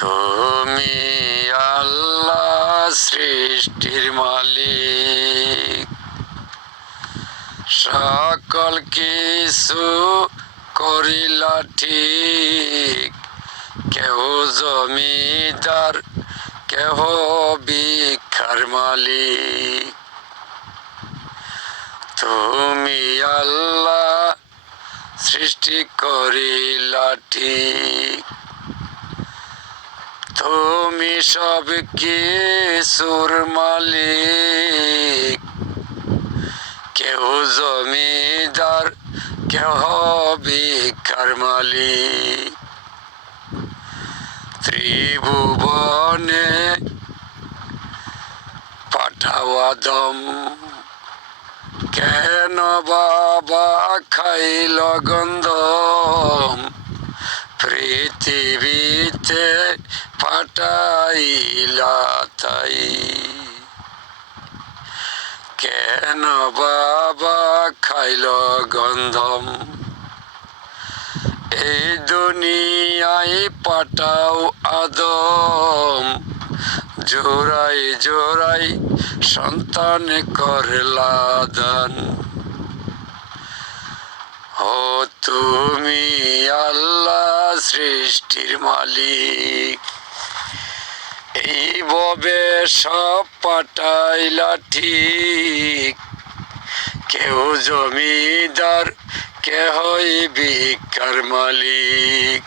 তুমি আল্লাহ সৃষ্টির মালিক, সকল কিছু করিলা ঠিক। কেহ জমিদার, কেহ ভিক্ষার মালিক। তুমি আল্লাহ সৃষ্টি করিলা ঠিক। তুমি সব কিছুর মালিক, কেহ জমিদার, কেহ ভিক্ষার মালিক। ত্রিভুবনে পাঠাও আদম, কেন বাবা খাইল গন্ধম। পৃথিবীতে পাঠাইলা তাই, কেন বাবা খাইল গন্ধম। এই দুনিয়ায় পাঠাও আদম, জোড়াই জোড়াই সন্তান করলা দান। ও তুমি আল্লাহ সৃষ্টির মালিক, এইভাবে সব পাঠাইলা ঠিক। কেউ জমিদার, কেহই ভিক্ষার মালিক।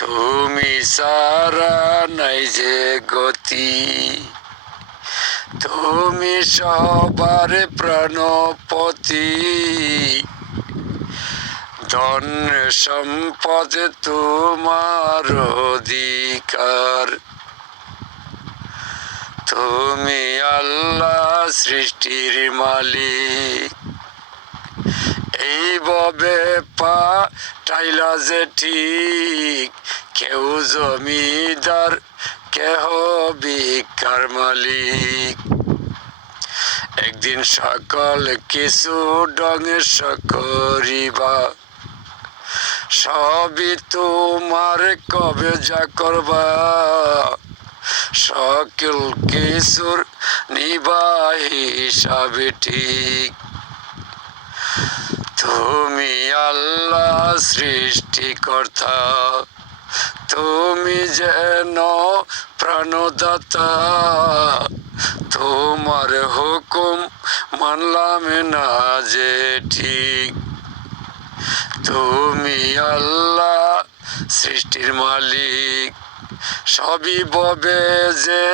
তুমি সারা নাই যে গতি, তুমি সবার প্রাণপতি। ধন সম্পদ তোমার অধিকার, তুমি আল্লাহ সৃষ্টির মালিক। এইভাবে পাঠাইলা যে ঠিক, কেউ জমিদার, কেহ ভিক্ষার মালিক। একদিন সকল কিছু ধ্বংস করিবা, সবই তোমার কবজা করবা। সকল কিছুর নিবা হিসাব ঠিক। তুমি আল্লাহ সৃষ্টিকর্তা, তুমি যেন প্রাণদাতা। তোমার হুকুম মানলাম না যে ঠিক। তুমি আল্লাহ সৃষ্টির মালিক, সবই ববে যে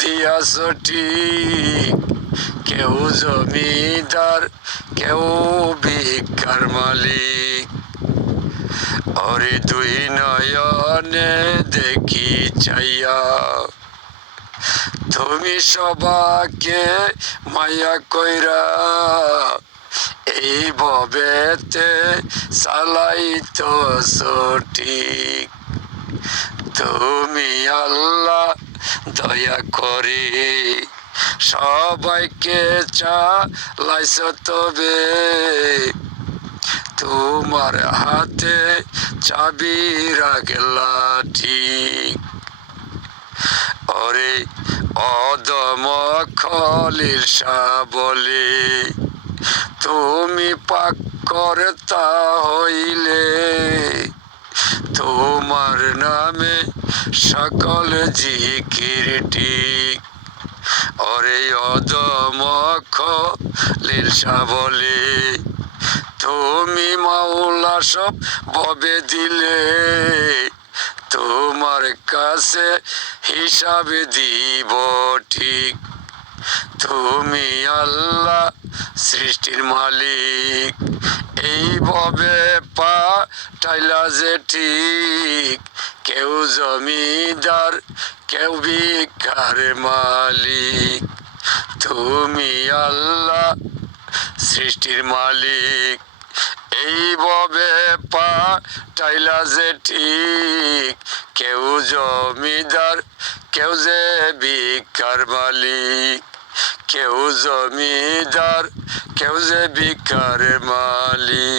দিয়াছ ঠিক। কেউ জমিদার, কেউ ভিক্ষার মালিক। ওরে দুই নয়নে দেখি চাইয়া, তুমি সবাকে মায়া কইরা। এই ভবেতে চালাইতো সঠিক। তুমি আল্লাহ দয়া করে সবাইকে চালাইছ তবে। তোমার হাতে চাবি রাখলা ঠিক। ওরে অদম খলিল শাহ বলে, তুমি পাক কর্তা হইলে। তোমার নামে সকল জিকির ঠিক। ওরে অদম খলিল শাহ বলে, তুমি মাওলা সব ভবে দিলে। তোমার কাছে হিসাব দিব ঠিক। তুমি আল্লাহ সৃষ্টির মালিক, এইভাবে পাঠাইলা যে ঠিক। কেউ জমিদার, কেউ ভিক্ষার মালিক। তুমি আল্লাহ সৃষ্টির মালিক, এইভাবে পাঠাইলা যে ঠিক। কেউ জমিদার, কেউ যে ভিক্ষার মালিক। কেউ জমিদার, কেউ যে ভিক্ষার মালিক।